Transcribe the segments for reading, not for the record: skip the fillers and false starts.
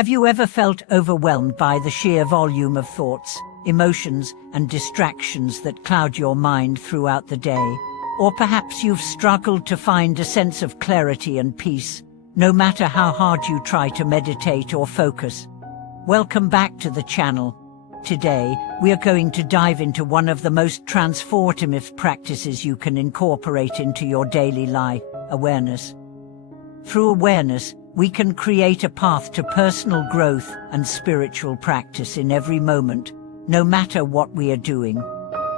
Have you ever felt overwhelmed by the sheer volume of thoughts, emotions, and distractions that cloud your mind throughout the day? Or perhaps you've struggled to find a sense of clarity and peace, no matter how hard you try to meditate or focus. Welcome back to the channel. Today, we are going to dive into one of the most transformative practices you can incorporate into your daily life: awareness. Through awareness, we can create a path to personal growth and spiritual practice in every moment, no matter what we are doing.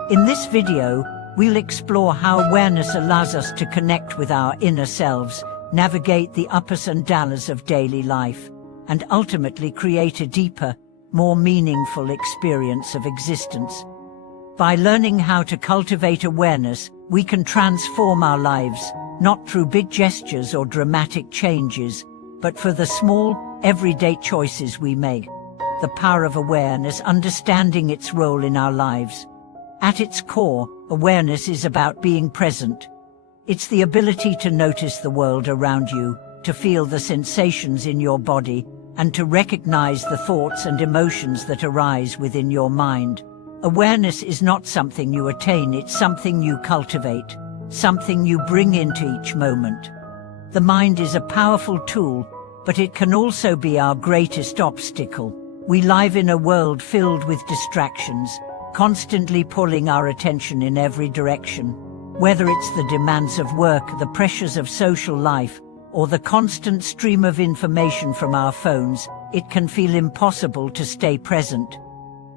In this video, we'll explore how awareness allows us to connect with our inner selves, navigate the ups and downs of daily life, and ultimately create a deeper, more meaningful experience of existence. By learning how to cultivate awareness, we can transform our lives, not through big gestures or dramatic changes, but for the small, everyday choices we make. The power of awareness, understanding its role in our lives. At its core, awareness is about being present. It's the ability to notice the world around you, to feel the sensations in your body, and to recognize the thoughts and emotions that arise within your mind. Awareness is not something you attain, it's something you cultivate, something you bring into each moment. The mind is a powerful tool, but it can also be our greatest obstacle. We live in a world filled with distractions, constantly pulling our attention in every direction. Whether it's the demands of work, the pressures of social life, or the constant stream of information from our phones, it can feel impossible to stay present.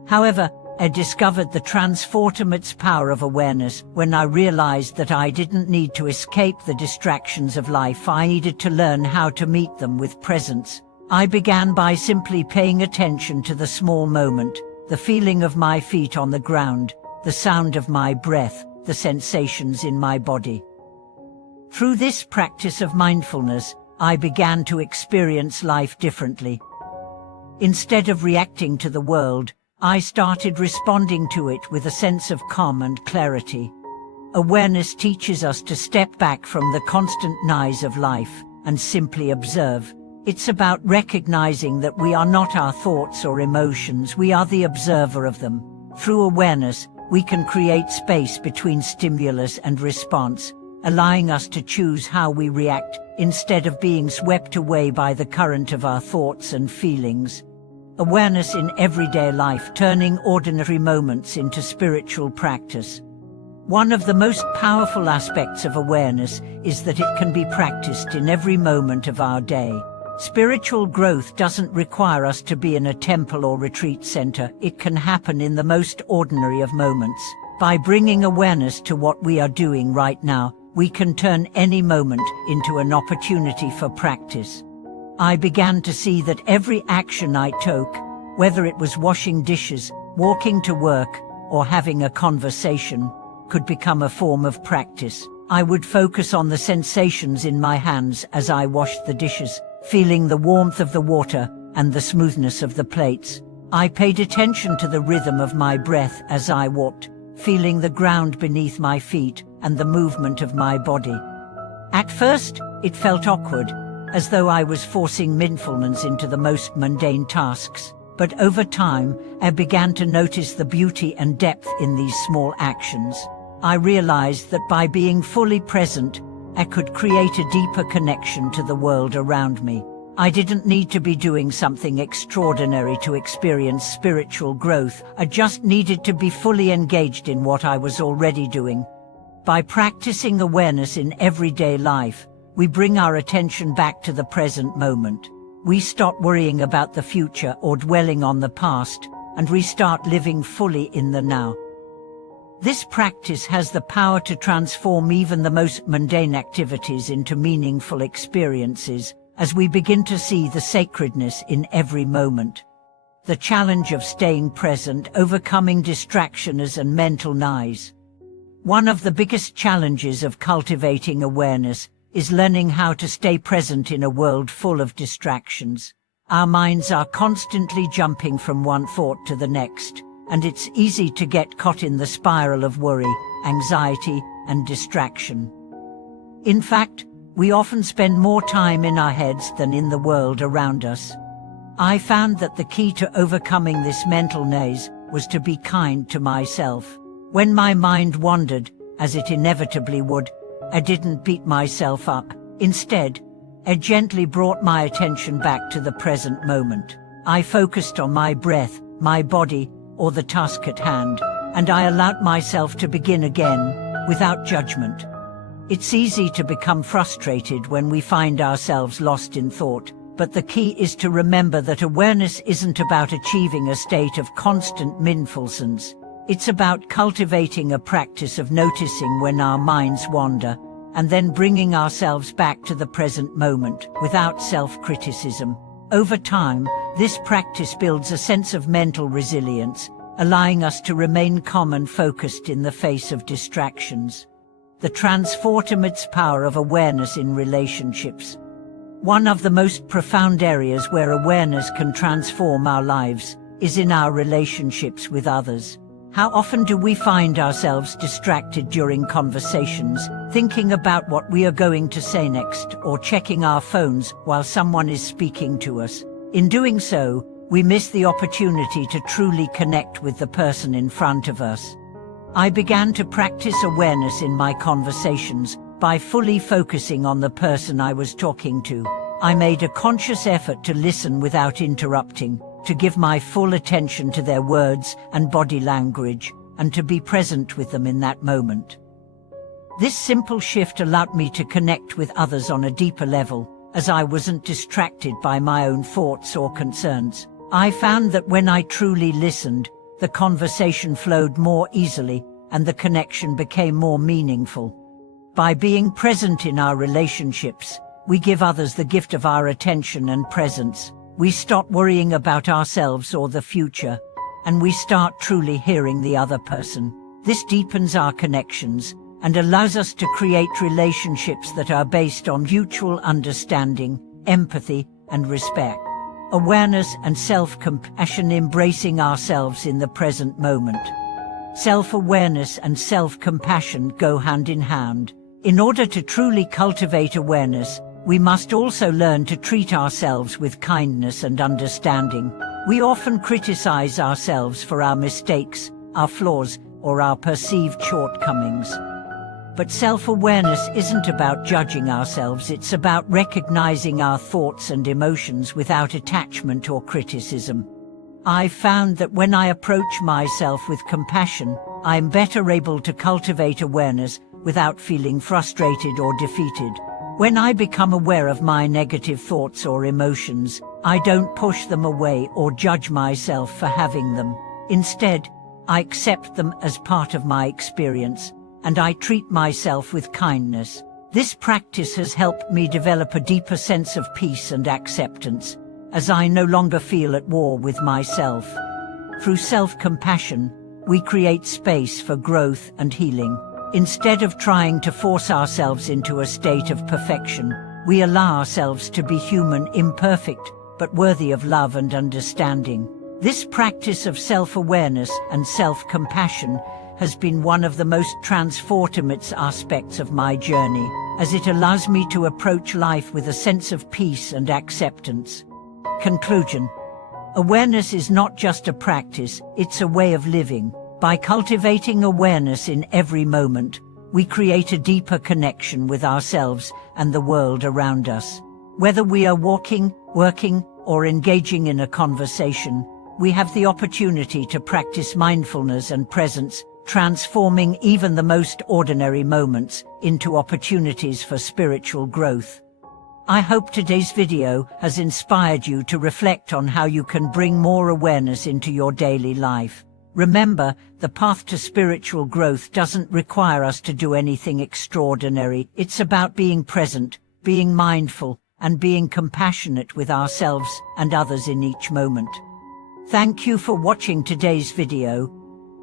However, I discovered the transformative power of awareness when I realized that I didn't need to escape the distractions of life. I needed to learn how to meet them with presence. I began by simply paying attention to the small moment, the feeling of my feet on the ground, the sound of my breath, the sensations in my body. Through this practice of mindfulness, I began to experience life differently. Instead of reacting to the world, I started responding to it with a sense of calm and clarity. Awareness teaches us to step back from the constant noise of life and simply observe. It's about recognizing that we are not our thoughts or emotions, we are the observer of them. Through awareness, we can create space between stimulus and response, allowing us to choose how we react instead of being swept away by the current of our thoughts and feelings. Awareness in everyday life, turning ordinary moments into spiritual practice. One of the most powerful aspects of awareness is that it can be practiced in every moment of our day. Spiritual growth doesn't require us to be in a temple or retreat center. It can happen in the most ordinary of moments. By bringing awareness to what we are doing right now, we can turn any moment into an opportunity for practice. I began to see that every action I took, whether it was washing dishes, walking to work, or having a conversation, could become a form of practice. I would focus on the sensations in my hands as I washed the dishes, feeling the warmth of the water and the smoothness of the plates. I paid attention to the rhythm of my breath as I walked, feeling the ground beneath my feet and the movement of my body. At first, it felt awkward, as though I was forcing mindfulness into the most mundane tasks. But over time, I began to notice the beauty and depth in these small actions. I realized that by being fully present, I could create a deeper connection to the world around me. I didn't need to be doing something extraordinary to experience spiritual growth. I just needed to be fully engaged in what I was already doing. By practicing awareness in everyday life, we bring our attention back to the present moment. We stop worrying about the future or dwelling on the past, and we start living fully in the now. This practice has the power to transform even the most mundane activities into meaningful experiences, as we begin to see the sacredness in every moment. The challenge of staying present, overcoming distractions and mental noise. One of the biggest challenges of cultivating awareness is learning how to stay present in a world full of distractions. Our minds are constantly jumping from one thought to the next, and it's easy to get caught in the spiral of worry, anxiety, and distraction. In fact, we often spend more time in our heads than in the world around us. I found that the key to overcoming this mental maze was to be kind to myself. When my mind wandered, as it inevitably would, I didn't beat myself up. Instead, I gently brought my attention back to the present moment. I focused on my breath, my body, or the task at hand, and I allowed myself to begin again, without judgment. It's easy to become frustrated when we find ourselves lost in thought, but the key is to remember that awareness isn't about achieving a state of constant mindfulness. It's about cultivating a practice of noticing when our minds wander, and then bringing ourselves back to the present moment, without self-criticism. Over time, this practice builds a sense of mental resilience, allowing us to remain calm and focused in the face of distractions. The transformative power of awareness in relationships. One of the most profound areas where awareness can transform our lives is in our relationships with others. How often do we find ourselves distracted during conversations, thinking about what we are going to say next, or checking our phones while someone is speaking to us? In doing so, we miss the opportunity to truly connect with the person in front of us. I began to practice awareness in my conversations by fully focusing on the person I was talking to. I made a conscious effort to listen without interrupting, to give my full attention to their words and body language, and to be present with them in that moment. This simple shift allowed me to connect with others on a deeper level, as I wasn't distracted by my own thoughts or concerns. I found that when I truly listened, the conversation flowed more easily, and the connection became more meaningful. By being present in our relationships, we give others the gift of our attention and presence. We stop worrying about ourselves or the future, and we start truly hearing the other person. This deepens our connections and allows us to create relationships that are based on mutual understanding, empathy, and respect. Awareness and self-compassion, embracing ourselves in the present moment. Self-awareness and self-compassion go hand in hand. In order to truly cultivate awareness, we must also learn to treat ourselves with kindness and understanding. We often criticize ourselves for our mistakes, our flaws, or our perceived shortcomings. But self-awareness isn't about judging ourselves, it's about recognizing our thoughts and emotions without attachment or criticism. I've found that when I approach myself with compassion, I'm better able to cultivate awareness without feeling frustrated or defeated. When I become aware of my negative thoughts or emotions, I don't push them away or judge myself for having them. Instead, I accept them as part of my experience, and I treat myself with kindness. This practice has helped me develop a deeper sense of peace and acceptance, as I no longer feel at war with myself. Through self-compassion, we create space for growth and healing. Instead of trying to force ourselves into a state of perfection, we allow ourselves to be human, imperfect, but worthy of love and understanding. This practice of self-awareness and self-compassion has been one of the most transformative aspects of my journey, as it allows me to approach life with a sense of peace and acceptance. Conclusion. Awareness is not just a practice, it's a way of living. By cultivating awareness in every moment, we create a deeper connection with ourselves and the world around us. Whether we are walking, working, or engaging in a conversation, we have the opportunity to practice mindfulness and presence, transforming even the most ordinary moments into opportunities for spiritual growth. I hope today's video has inspired you to reflect on how you can bring more awareness into your daily life. Remember, the path to spiritual growth doesn't require us to do anything extraordinary. It's about being present, being mindful, and being compassionate with ourselves and others in each moment. Thank you for watching today's video.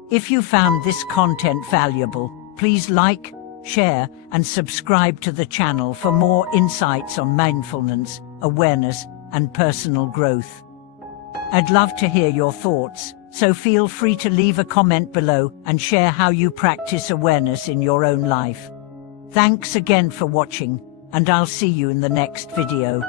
If you found this content valuable, please like, share, and subscribe to the channel for more insights on mindfulness, awareness, and personal growth. I'd love to hear your thoughts, so feel free to leave a comment below and share how you practice awareness in your own life. Thanks again for watching, and I'll see you in the next video.